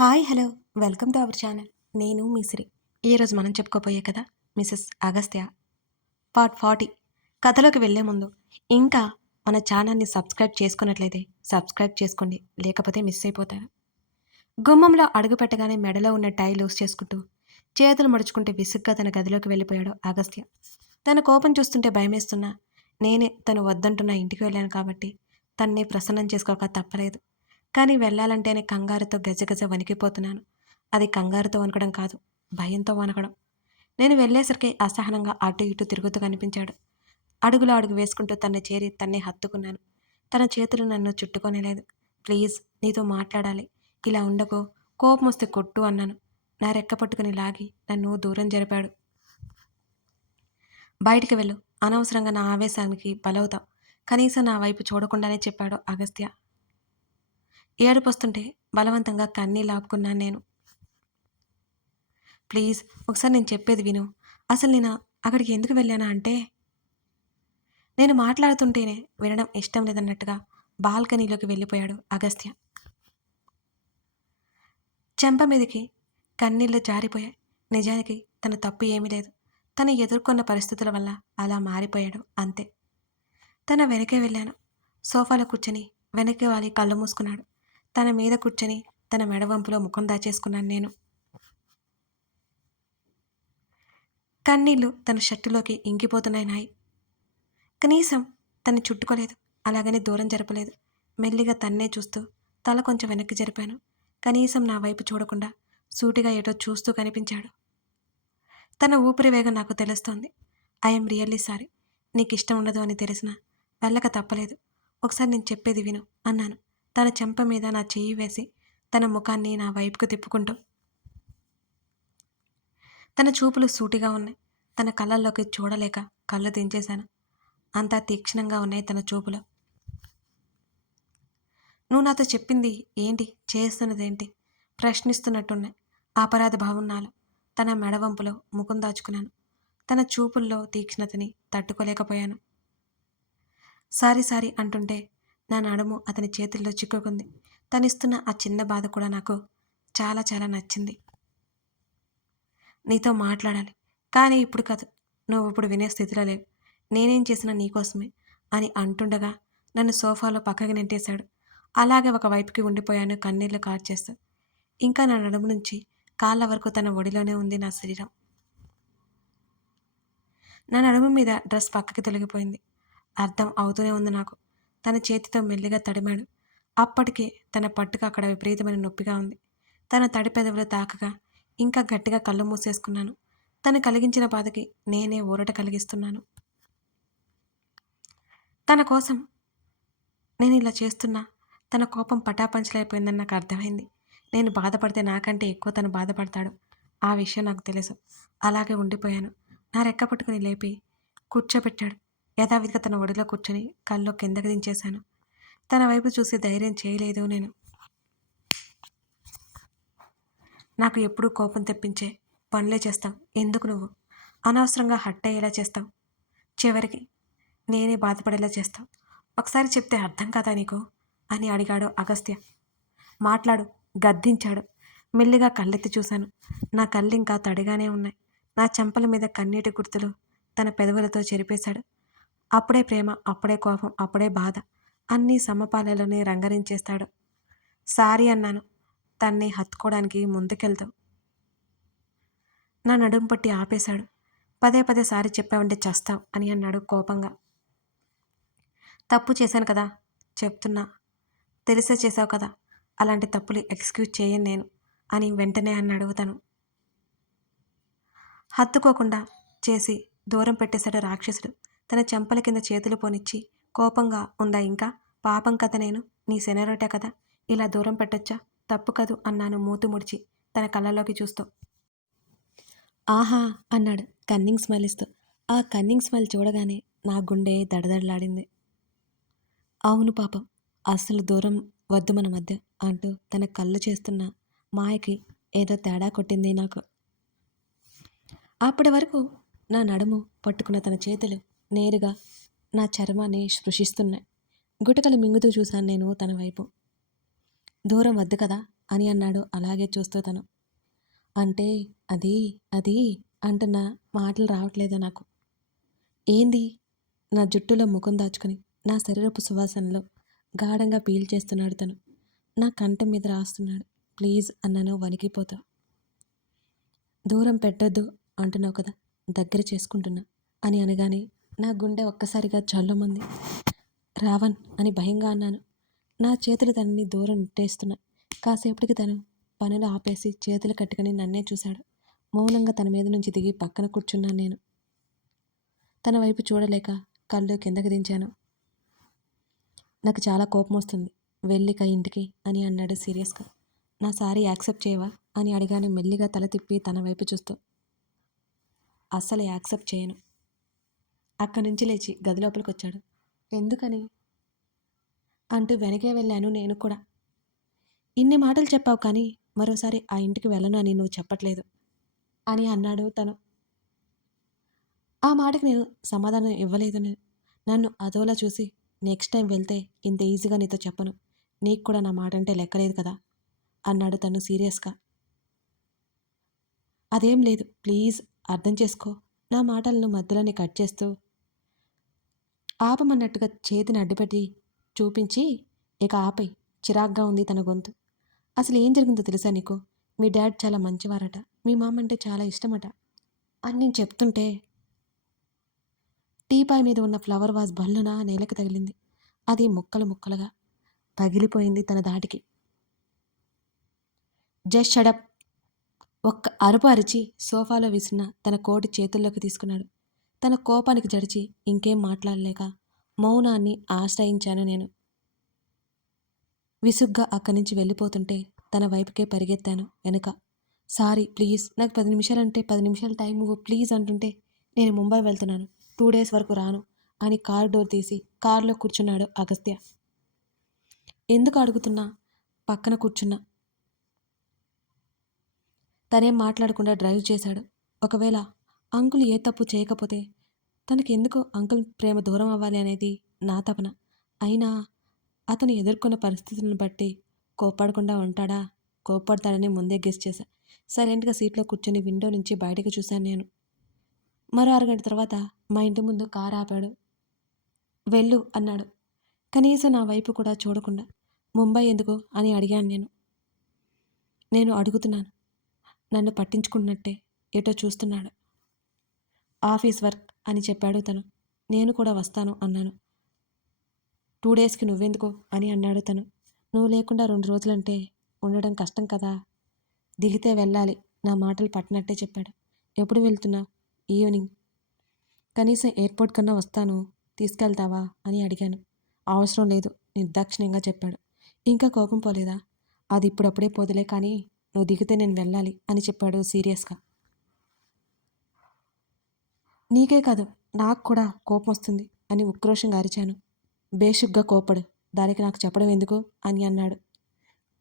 Hi hello welcome to our channel. నేను మీ సిరి. ఈరోజు మనం చెప్పుకోబోయే కథ మిసెస్ అగస్త్య పార్ట్ 40. కథలోకి వెళ్ళే ముందు ఇంకా మన ఛానల్ని సబ్స్క్రైబ్ చేసుకున్నట్లయితే సబ్స్క్రైబ్ చేసుకోండి, లేకపోతే మిస్ అయిపోతారు. గుమ్మంలో అడుగు పెట్టగానే మెడలో ఉన్న టై లూజ్ చేసుకుంటూ చేతులు ముడుచుకుంటే విసుగ్గా తన గదిలోకి వెళ్ళిపోయాడు అగస్త్య. తన కోపం చూస్తుంటే భయమేస్తున్నా నేనే తను వద్దంటున్న ఇంటికి వెళ్ళాను కాబట్టి తన్నే ప్రసన్నం చేసుకోక తప్పలేదు. కానీ వెళ్ళాలంటేనే కంగారుతో గజగజ వణికిపోతున్నాను. అది కంగారుతో వణకడం కాదు, భయంతో వణకడం. నేను వెళ్ళేసరికి అసహనంగా అటు ఇటు తిరుగుతూ కనిపించాడు. అడుగులో అడుగు వేసుకుంటూ తన్ని చేరి తన్నే హత్తుకున్నాను. తన చేతులు నన్ను చుట్టుకోనేలేదు. ప్లీజ్, నీతో మాట్లాడాలి, ఇలా ఉండకు, కోపం వస్తే కొట్టు అన్నాను. నా రెక్క పట్టుకుని లాగి నన్ను దూరం జరిపాడు. బయటికి వెళ్ళు, అనవసరంగా నా ఆవేశానికి బలవుతావు, కనీసం నా వైపు చూడకుండానే చెప్పాడు అగస్త్య. ఏడుపొస్తుంటే బలవంతంగా కన్నీళ్ళు ఆపుకున్నాను నేను. ప్లీజ్, ఒకసారి నేను చెప్పేది విను. అసలు నేను అక్కడికి ఎందుకు వెళ్ళానా అంటే, నేను మాట్లాడుతుంటేనే వినడం ఇష్టం లేదన్నట్టుగా బాల్కనీలోకి వెళ్ళిపోయాడు అగస్త్య. చెంప మీదకి కన్నీళ్లు జారిపోయాయి. నిజానికి తన తప్పు ఏమీ లేదు. తను ఎదుర్కొన్న పరిస్థితుల వల్ల అలా మారిపోయాడు అంతే. తన వెనకే వెళ్ళాను. సోఫాలో కూర్చొని వెనక్కి వాలి కళ్ళు మూసుకున్నాడు. తన మీద కూర్చొని తన మెడవంపులో ముఖం దాచేసుకున్నాను నేను. కన్నీళ్లు తన షర్టులోకి ఇంకిపోతున్నాయి నాయి. కనీసం తన్ని చుట్టుకోలేదు, అలాగని దూరం జరపలేదు. మెల్లిగా తన్నే చూస్తూ తల కొంచెం వెనక్కి జరిపాను. కనీసం నా వైపు చూడకుండా సూటిగా ఏటో చూస్తూ కనిపించాడు. తన ఊపిరి వేగం నాకు తెలుస్తోంది. I'm really sorry. నీకు ఇష్టం ఉండదు అని తెలిసినా వెళ్ళక తప్పలేదు. ఒకసారి నేను చెప్పేది విను అన్నాను. తన చెంప మీద నా చెయ్యి వేసి తన ముఖాన్ని నా వైపుకు తిప్పుకుంటూ. తన చూపులు సూటిగా ఉన్నాయి. తన కళ్ళల్లోకి చూడలేక కళ్ళు దించేశాను. అంతా తీక్షణంగా ఉన్నాయి తన చూపులు. నువ్వు నాతో చెప్పింది ఏంటి, చేస్తున్నదేంటి, ప్రశ్నిస్తున్నట్టున్నాయి అపరాధ భావం నాలో. తన మెడవంపులో ముఖం దాచుకున్నాను. తన చూపుల్లో తీక్ష్ణతని తట్టుకోలేకపోయాను. సారీ సారీ అంటుంటే నా నడుము అతని చేతుల్లో చిక్కుకుంది. తనిస్తున్న ఆ చిన్న బాధ కూడా నాకు చాలా చాలా నచ్చింది. నీతో మాట్లాడాలి, కానీ ఇప్పుడు కాదు, నువ్వు ఇప్పుడు వినే స్థితిలో లేవు. నేనేం చేసినా నీకోసమే అని అంటుండగా నన్ను సోఫాలో పక్కకి నెట్టేశాడు. అలాగే ఒకవైపుకి ఉండిపోయాను కన్నీళ్లు కార్చేస్తూ. ఇంకా నా నడుము నుంచి కాళ్ళ వరకు తన ఒడిలోనే ఉంది నా శరీరం. నా నడుము మీద డ్రెస్ పక్కకి తొలగిపోయింది. అర్థం అవుతూనే ఉంది నాకు. తన చేతితో మెల్లిగా తడిమాడు. అప్పటికే తన పట్టుకు అక్కడ విపరీతమైన నొప్పిగా ఉంది. తన తడి పెదవులు తాకగా ఇంకా గట్టిగా కళ్ళు మూసేసుకున్నాను. తను కలిగించిన బాధకి నేనే ఊరట కలిగిస్తున్నాను. తన కోసం నేను ఇలా చేస్తున్నా తన కోపం పటాపంచలైపోయిందని నాకు అర్థమైంది. నేను బాధపడితే నాకంటే ఎక్కువ తను బాధపడతాడు. ఆ విషయం నాకు తెలుసు. అలాగే ఉండిపోయాను. నా రెక్క పట్టుకుని లేపి కూర్చోబెట్టాడు. యథావిధిగా తన ఒడిలో కూర్చొని కళ్ళు కిందకి దించేశాను. తన వైపు చూసి ధైర్యం చేయలేదు నేను. నాకు ఎప్పుడూ కోపం తెప్పించే పనులే చేస్తావు. ఎందుకు నువ్వు అనవసరంగా హట్ అయ్యేలా చేస్తావు? చివరికి నేనే బాధపడేలా చేస్తావు. ఒకసారి చెప్తే అర్థం కాదా నీకు అని అడిగాడు అగస్త్య. మాట్లాడు, గద్దించాడు. మెల్లిగా కళ్ళెత్తి చూశాను. నా కళ్ళు ఇంకా తడిగానే ఉన్నాయి. నా చెంపల మీద కన్నీటి గుర్తులు తన పెదవులతో చెరిపేశాడు. అప్పుడే ప్రేమ, అప్పుడే కోపం, అప్పుడే బాధ, అన్నీ సమపాలలోనే రంగరించేస్తాడు. సారీ అన్నాను తన్ని హత్తుకోవడానికి ముందుకెళ్తూ. నా నడుం పట్టి ఆపేశాడు. పదే పదే సారీ చెప్పావంటే చస్తావు అని అన్నాడు కోపంగా. తప్పు చేశాను కదా, చెప్తున్నా, తెలిసే చేశావు కదా, అలాంటి తప్పులు ఎక్స్క్యూజ్ చేయను నేను అని వెంటనే అన్నాడు తను. హత్తుకోకుండా చేసి దూరం పెట్టేశాడు రాక్షసుడు. తన చెంపల కింద చేతులు పోనిచ్చి కోపంగా ఉందా ఇంకా, పాపం కదా నేను, నీ శనరొట కదా, ఇలా దూరం పెట్టొచ్చా, తప్పు కదూ అన్నాను మూతి ముడిచి తన కళ్ళలోకి చూస్తూ. ఆహా అన్నాడు కన్నింగ్ స్మైల్ ఇస్తూ. ఆ కన్నింగ్ స్మైల్ చూడగానే నా గుండె దడదడలాడింది. అవును పాపం, అస్సలు దూరం వద్దు మన మధ్య అంటూ తన కళ్ళు చేస్తున్న మాయకి ఏదో తేడా కొట్టింది నాకు. అప్పటి వరకు నా నడుము పట్టుకున్న తన చేతులు నేరుగా నా చర్మాన్ని స్పృశిస్తున్నాయి. గుటకలు మింగుతూ చూశాను నేను తన వైపు. దూరం వద్దు కదా అని అన్నాడు అలాగే చూస్తూ తను. అంటే అది, అది అంటున్న మాటలు రావట్లేదు నాకు. ఏంది? నా జుట్టులో ముఖం దాచుకొని, నా శరీరపు సువాసనలో గాఢంగా పీల్చేస్తున్నాడు తను. నా కంఠం మీద రాస్తున్నాడు. ప్లీజ్ అన్నాను వణికిపోతా. దూరం పెట్టొద్దు అంటున్నావు కదా, దగ్గర చేసుకుంటున్నా అని అనగానే నా గుండె ఒక్కసారిగా జల్లుమంది. రావణ్ అని భయంగా అన్నాను. నా చేతులు తనని దూరం నెట్టేస్తున్నా. కాసేపటికి తను పనులు ఆపేసి చేతులు కట్టుకుని నన్నే చూశాడు. మౌనంగా తన మీద నుంచి దిగి పక్కన కూర్చున్నాను నేను. తన వైపు చూడలేక కళ్ళు కిందకి దించాను. నాకు చాలా కోపం వస్తుంది, వెళ్ళిక ఇంటికి అని అన్నాడు సీరియస్గా. నా సారీ యాక్సెప్ట్ చేయవా అని అడిగాను మెల్లిగా తల తిప్పి తన వైపు చూస్తూ. అస్సలు యాక్సెప్ట్ చేయను. అక్కడి నుంచి లేచి గది లోపలికి వచ్చాడు. ఎందుకని అంటూ వెనకే వెళ్ళాను నేను కూడా. ఇన్ని మాటలు చెప్పావు కానీ మరోసారి ఆ ఇంటికి వెళ్ళను అని నువ్వు చెప్పట్లేదు అని అన్నాడు తను. ఆ మాటకి నేను సమాధానం ఇవ్వలేదు. నన్ను అదోలా చూసి నెక్స్ట్ టైం వెళ్తే ఇంత ఈజీగా నీతో చెప్పను, నీకు కూడా నా మాట అంటే లెక్కలేదు కదా అన్నాడు తను సీరియస్గా. అదేం లేదు, ప్లీజ్ అర్థం చేసుకో. నా మాటలను మధ్యలోనే కట్ చేస్తూ ఆపమన్నట్టుగా చేతిని అడ్డుపెట్టి చూపించి, ఇక ఆపై చిరాగ్గా ఉంది తన గొంతు. అసలు ఏం జరిగిందో తెలుసా నీకు? మీ డాడ్ చాలా మంచివారట, మీ మామ అంటే చాలా ఇష్టమట అని నేను చెప్తుంటే టీపాయ్ మీద ఉన్న ఫ్లవర్ వాజ్ బల్లున నేలకు తగిలింది. అది ముక్కలు ముక్కలుగా పగిలిపోయింది తన దాటికి. Just shut up! ఒక్క అరుపు అరిచి సోఫాలో విసిరిన తన కోటి చేతుల్లోకి తీసుకున్నాడు. తన కోపానికి జడిచి ఇంకేం మాట్లాడలేక మౌనాన్ని ఆశ్రయించాను నేను. విసుగ్గా అక్కడి నుంచి వెళ్ళిపోతుంటే తన వైపుకే పరిగెత్తాను వెనుక. సారీ, ప్లీజ్ నాకు 10 నిమిషాలంటే 10 నిమిషాలు టైం ఇవ్వు ప్లీజ్ అంటుంటే, నేను ముంబై వెళ్తున్నాను, 2 డేస్ వరకు రాను అని కారు డోర్ తీసి కారులో కూర్చున్నాడు అగస్త్య. ఎందుకు అడుగుతున్నా పక్కన కూర్చున్నా. తనేం మాట్లాడకుండా డ్రైవ్ చేశాడు. ఒకవేళ అంకుల్ ఏ తప్పు చేయకపోతే తనకెందుకు అంకుల్ ప్రేమ దూరం అవ్వాలి అనేది నా తపన. అయినా అతను ఎదుర్కొన్న పరిస్థితులను బట్టి కోప్పడకుండా ఉంటాడా? కోప్పడతాడని ముందే గెస్ చేశా. సైలెంట్గా సీట్లో కూర్చొని విండో నుంచి బయటకు చూశాను నేను. మరో అరగంట తర్వాత మా ఇంటి ముందు కారు ఆపాడు. వెళ్ళు అన్నాడు, కనీసం నా వైపు కూడా చూడకుండా. ముంబై ఎందుకు అని అడిగాను నేను. నేను అడుగుతున్నాను. నన్ను పట్టించుకున్నట్టే ఎటో చూస్తున్నాడు. ఆఫీస్ వర్క్ అని చెప్పాడు తను. నేను కూడా వస్తాను అన్నాను. 2 డేస్కి నువ్వెందుకు అని అన్నాడు తను. నువ్వు లేకుండా 2 రోజులంటే ఉండడం కష్టం కదా, దిగితే వెళ్ళాలి. నా మాటలు పట్టినట్టే చెప్పాడు. ఎప్పుడు వెళ్తున్నావు? ఈవినింగ్. కనీసం ఎయిర్పోర్ట్ కన్నా వస్తాను, తీసుకెళ్తావా అని అడిగాను. అవసరం లేదు నిర్దాక్షిణ్యంగా చెప్పాడు. ఇంకా కోపం పోలేదా? అది ఇప్పుడప్పుడే పోదులే కానీ నువ్వు దిగితే నేను వెళ్ళాలి అని చెప్పాడు సీరియస్గా. నీకే కాదు నాకు కూడా కోపం వస్తుంది అని ఉక్రోషంగా అరిచాను. బేషుగ్గా కోపడు, దానికి నాకు చెప్పడం ఎందుకు అని అన్నాడు.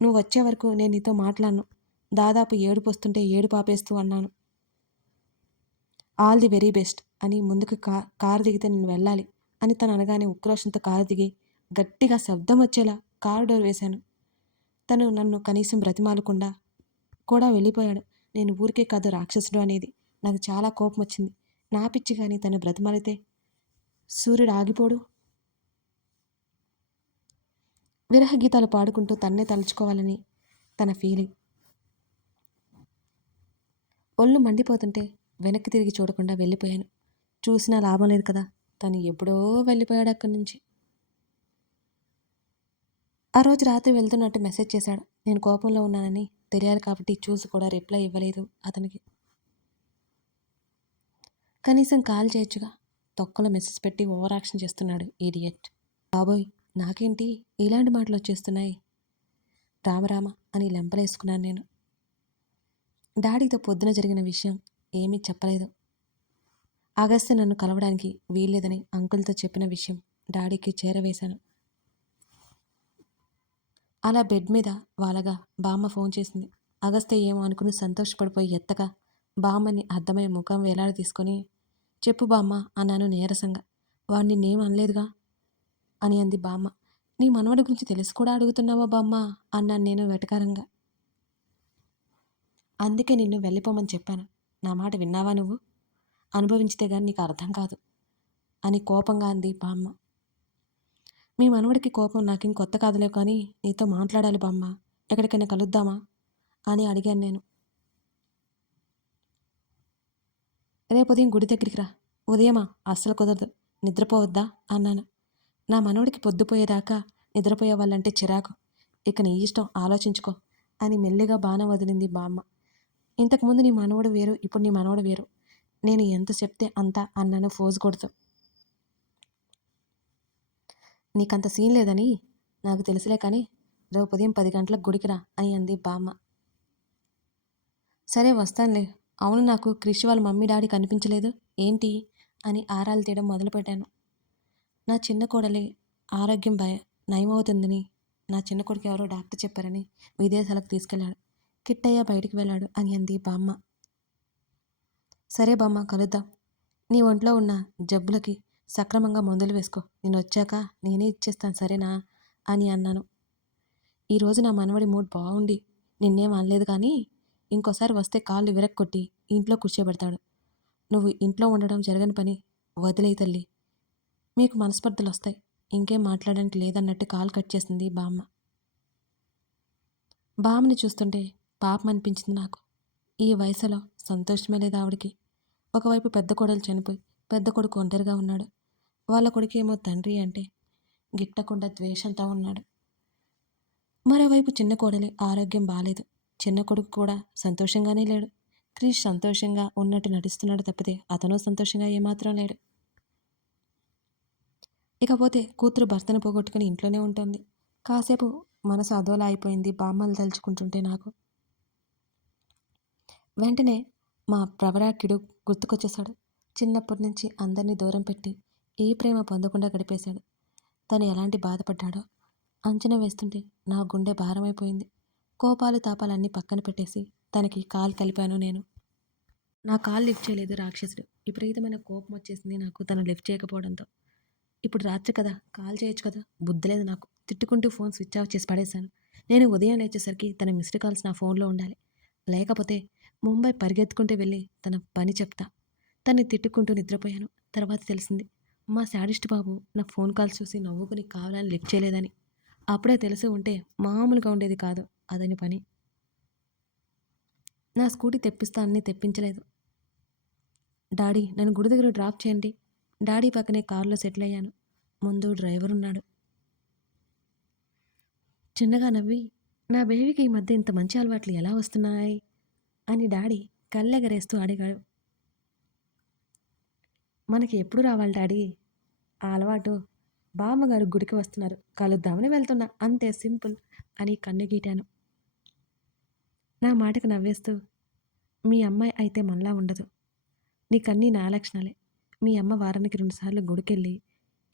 నువ్వు వచ్చే వరకు నేను నీతో మాట్లాడను. దాదాపు ఏడుపు వస్తుంటే ఏడుపు ఆపేస్తూ అన్నాను. ఆల్ ది వెరీ బెస్ట్ అని ముందుకు కారు దిగితే నేను వెళ్ళాలి అని తను అనగానే ఉక్రోషంతో కారు దిగి గట్టిగా శబ్దం వచ్చేలా కారు డోర్ వేశాను. తను నన్ను కనీసం బ్రతిమాలకుండా కూడా వెళ్ళిపోయాడు. నేను ఊరికే కాదు రాక్షసుడు అనేది. నాకు చాలా కోపం వచ్చింది. నా పిచ్చి కానీ తను బ్రతిమాలితే సూర్యుడు ఆగిపోడు. విరహ గీతాలు పాడుకుంటూ తన్నే తలుచుకోవాలని తన ఫీలింగ్. ఒళ్ళు మండిపోతుంటే వెనక్కి తిరిగి చూడకుండా వెళ్ళిపోయాను. చూసినా లాభం లేదు కదా, తను ఎప్పుడో వెళ్ళిపోయాడు అక్కడి నుంచి. ఆ రోజు రాత్రి వెళ్తున్నట్టు మెసేజ్ చేశాడు. నేను కోపంలో ఉన్నానని తెలియాలి కాబట్టి చూసి కూడా రిప్లై ఇవ్వలేదు అతనికి. కనీసం కాల్ చేయొచ్చుగా, తొక్కలో మెసేజ్ పెట్టి ఓవర్ యాక్షన్ చేస్తున్నాడు ఈడియట్. బాబోయ్, నాకేంటి ఇలాంటి మాటలు వచ్చేస్తున్నాయి. రామరామ అని లెంపలేసుకున్నాను నేను. డాడీతో పొద్దున జరిగిన విషయం ఏమీ చెప్పలేదు. అగస్త్య నన్ను కలవడానికి వీల్లేదని అంకుల్తో చెప్పిన విషయం డాడీకి చేరవేశాను. అలా బెడ్ మీద వాలగా బామ్మ ఫోన్ చేసింది. అగస్త్య ఏమో అనుకుని సంతోషపడిపోయి ఎత్తగా బామ్మని అర్థమయ్యే ముఖం వేలాడ తీసుకొని, చెప్పు బామ్మ అన్నాను నీరసంగా. వాడు నిన్నేం అనలేదుగా అని అంది బామ్మ. నీ మనవడి గురించి తెలిసి కూడా అడుగుతున్నావా బామ్మ అన్నాను నేను వెటకారంగా. అందుకే నిన్ను వెళ్ళిపోమని చెప్పాను. నా మాట విన్నావా నువ్వు? అనుభవించితే గాని నీకు అర్థం కాదు అని కోపంగా అంది బామ్మ. మీ మనవడికి కోపం నాకేం కొత్త కాదులే కానీ నీతో మాట్లాడాలి బామ్మ. ఎక్కడికైనా కలుద్దామా అని అడిగాను నేను. రేపు ఉదయం గుడి దగ్గరికి రా. ఉదయమా? అస్సలు కుదరదు. నిద్రపోవద్దా అన్నాను. నా మనవడికి పొద్దుపోయేదాకా నిద్రపోయే వాళ్ళంటే చిరాకు. ఇక నీ ఇష్టం ఆలోచించుకో అని మెల్లిగా బాణం వదిలింది బామ్మ. ఇంతకుముందు నీ మనవడు వేరు, ఇప్పుడు నీ మనవడు వేరు. నేను ఎంత చెప్తే అంత అన్నాను ఫోజు కొడుతూ. నీకంత సీన్ లేదని నాకు తెలుసులే కానీ రేపు ఉదయం 10 గంటలకు గుడికి రా అని అంది బామ్మ. సరే వస్తానులే. అవును, నాకు క్రిష్ వాళ్ళ మమ్మీ డాడీ కనిపించలేదు ఏంటి అని ఆరాలు తీయడం మొదలుపెట్టాను. నా చిన్న కోడలి ఆరోగ్యం నయమవుతుందని నా చిన్న కొడుకు ఎవరో డాక్టర్ చెప్పారని విదేశాలకు తీసుకెళ్లాడు. కిట్టయ్య బయటికి వెళ్ళాడు అని అంది బామ్మ. సరే బామ్మ, కలుద్దాం. నీ ఒంట్లో ఉన్న జబ్బులకి సక్రమంగా మందులు వేసుకో. నేను వచ్చాక నేనే ఇచ్చేస్తాను సరేనా అని అన్నాను. ఈరోజు నా మనవడి మూడ్ బాగుండి నిన్నేం అనలేదు కానీ ఇంకోసారి వస్తే కాళ్ళు విరక్కొట్టి ఇంట్లో కూర్చోబెడతాడు. నువ్వు ఇంట్లో ఉండడం జరగని పని. వదిలేయి తల్లి, మీకు మనస్పర్ధలు వస్తాయి. ఇంకేం మాట్లాడడానికి లేదన్నట్టు కాల్ కట్ చేసింది బామ్మ. బామ్మని చూస్తుంటే పాపం అనిపించింది నాకు. ఈ వయసులో సంతోషమే లేదు ఆవిడికి. ఒకవైపు పెద్ద కోడలు చనిపోయి పెద్ద కొడుకు ఒంటరిగా ఉన్నాడు. వాళ్ళ కొడుకేమో తండ్రి అంటే గిట్టకుండా ద్వేషంతో ఉన్నాడు. మరోవైపు చిన్న కోడలి ఆరోగ్యం బాలేదు. చిన్న కొడుకు కూడా సంతోషంగానే లేడు. క్రిష్ సంతోషంగా ఉన్నట్టు నటిస్తున్నాడు తప్పితే అతను సంతోషంగా ఏమాత్రం లేడు. ఇకపోతే కూతురు భర్తను పోగొట్టుకుని ఇంట్లోనే ఉంటుంది. కాసేపు మనసు అదోలా అయిపోయింది బామ్మలు తలుచుకుంటుంటే నాకు. వెంటనే మా ప్రవరాకిడు గుర్తుకొచ్చేశాడు. చిన్నప్పటి నుంచి అందరినీ దూరం పెట్టి ఏ ప్రేమ పొందకుండా గడిపేశాడు. తను ఎలాంటి బాధపడ్డాడో అంచనా వేస్తుంటే నా గుండె భారమైపోయింది. కోపాలు తాపాలన్నీ పక్కన పెట్టేసి తనకి కాల్ కలిపాను నేను. నా కాల్ లిఫ్ట్ చేయలేదు రాక్షసుడు. విపరీతమైన కోపం వచ్చేసింది నాకు తను లిఫ్ట్ చేయకపోవడంతో. ఇప్పుడు రాత్రి కదా, కాల్ చేయొచ్చు కదా, బుద్ధి లేదు నాకు. తిట్టుకుంటూ ఫోన్ స్విచ్ ఆఫ్ చేసి పడేశాను. నేను ఉదయం లేచేసరికి తన మిస్డ్ కాల్స్ నా ఫోన్లో ఉండాలి. లేకపోతే ముంబై పరిగెత్తుకుంటూ వెళ్ళి తన పని చెప్తా. తన్ని తిట్టుకుంటూ నిద్రపోయాను. తర్వాత తెలిసింది మా శాడిస్ట్ బాబు నా ఫోన్ కాల్స్ చూసి నవ్వుకుని కావాలని లిఫ్ట్ చేయలేదని. అప్పుడే తెలిసి ఉంటే మామూలుగా ఉండేది కాదు అదని పని. నా స్కూటీ తెప్పిస్తానని తెప్పించలేదు. డాడీ నన్ను గుడి దగ్గర డ్రాప్ చేయండి. డాడీ పక్కనే కారులో సెటిల్ అయ్యాను. ముందు డ్రైవర్ ఉన్నాడు. చిన్నగా నవ్వి నా బేబీకి ఈ మధ్య ఇంత మంచి అలవాట్లు ఎలా వస్తున్నాయి అని డాడీ కళ్ళెగరేస్తూ అడిగాడు. మనకి ఎప్పుడు రావాలి డాడీ ఆ అలవాటు? బామ్మగారు గుడికి వస్తున్నారు, కలుద్దామని వెళ్తున్నా, అంతే సింపుల్ అని కన్ను గీటాను. నా మాటకు నవ్వేస్తూ మీ అమ్మాయి అయితే మనలా ఉండదు. నీకన్నీ నా లక్షణాలే. మీ అమ్మ వారానికి 2 సార్లు గుడికెళ్ళి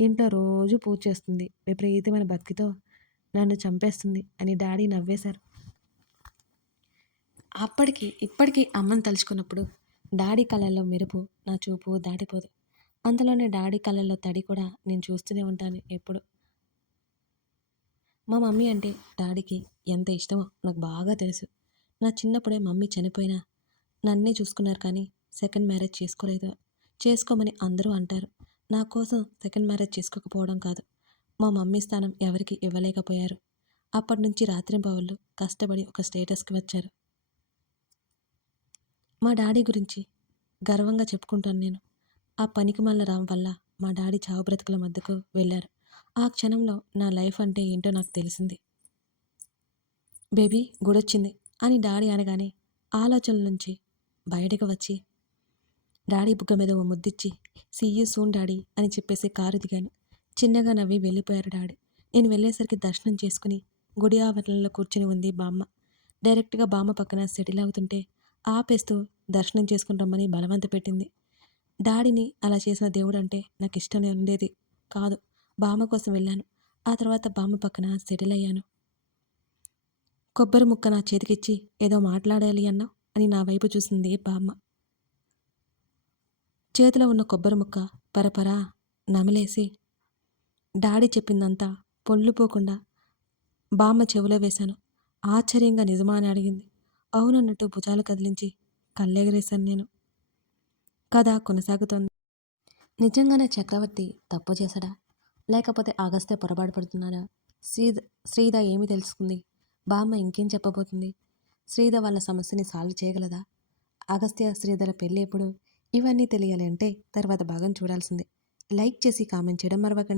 ఇంట్లో రోజు పూజ చేస్తుంది. విపరీతమైన భక్తితో నన్ను చంపేస్తుంది అని డాడీ నవ్వేశారు. అప్పటికి ఇప్పటికీ అమ్మని తలుచుకున్నప్పుడు డాడీ కళ్ళల్లో మెరుపు నా చూపు దాటిపోదు. అంతలోనే డాడీ కళ్ళల్లో తడి కూడా నేను చూస్తూనే ఉంటాను ఎప్పుడు. మా మమ్మీ అంటే డాడీకి ఎంత ఇష్టమో నాకు బాగా తెలుసు. నా చిన్నప్పుడే మమ్మీ చనిపోయినా నన్నే చూసుకున్నారు కానీ సెకండ్ మ్యారేజ్ చేసుకోలేదు. చేసుకోమని అందరూ అంటారు. నా కోసం సెకండ్ మ్యారేజ్ చేసుకోకపోవడం కాదు, మా మమ్మీ స్థానం ఎవరికి ఇవ్వలేకపోయారు. అప్పటి నుంచి రాత్రింబవళ్ళు కష్టపడి ఒక స్టేటస్కి వచ్చారు. మా డాడీ గురించి గర్వంగా చెప్పుకుంటాను నేను. ఆ పనికిమాలిన రామ్ వల్ల మా డాడీ చావు బ్రతుకుల మధ్యకు వెళ్ళారు. ఆ క్షణంలో నా లైఫ్ అంటే ఏంటో నాకు తెలిసింది. బేబీ గుడొచ్చింది అని డాడీ అనగానే ఆలోచనల నుంచి బయటకు వచ్చి డాడీ బుగ్గ మీద ఓ ముద్దిచ్చి సీ యూ సూన్ డాడీ అని చెప్పేసి కారు దిగాను. చిన్నగా నవ్వి వెళ్ళిపోయారు డాడీ. నేను వెళ్ళేసరికి దర్శనం చేసుకుని గుడి ఆవరణలో కూర్చుని ఉంది బామ్మ. డైరెక్ట్గా బామ్మ పక్కన సెటిల్ అవుతుంటే ఆపేస్తూ దర్శనం చేసుకుని రమ్మని బలవంత పెట్టింది. డాడీని అలా చేసిన దేవుడు అంటే నాకు ఇష్టం ఉండేది కాదు. బామ్మ కోసం వెళ్ళాను. ఆ తర్వాత బామ్మ పక్కన సెటిల్ అయ్యాను. కొబ్బరి ముక్క నా చేతికిచ్చి ఏదో మాట్లాడాలి అన్నా అని నా వైపు చూసింది బామ్మ. చేతిలో ఉన్న కొబ్బరి ముక్క పరపరా నమిలేసి డాడీ చెప్పిందంతా పొల్లుపోకుండా బామ్మ చెవిలో వేశాను. ఆశ్చర్యంగా నిజమా అని అడిగింది. అవునన్నట్టు భుజాలు కదిలించి కళ్ళెగరేశాను నేను. కథ కొనసాగుతోంది. నిజంగానే చక్రవర్తి తప్పు చేశాడా? లేకపోతే అగస్త్య పొరపాటు పడుతున్నాడా? శ్రీధ శ్రీధ ఏమి తెలుసుకుంది? బామ్మ ఇంకేం చెప్పబోతుంది? శ్రీధ వాళ్ళ సమస్యని సాల్వ్ చేయగలదా? అగస్త్య శ్రీధర పెళ్ళి ఎప్పుడు? ఇవన్నీ తెలియాలి అంటే తర్వాత భాగం చూడాల్సిందే. లైక్ చేసి కామెంట్ చేయడం మరవకండి.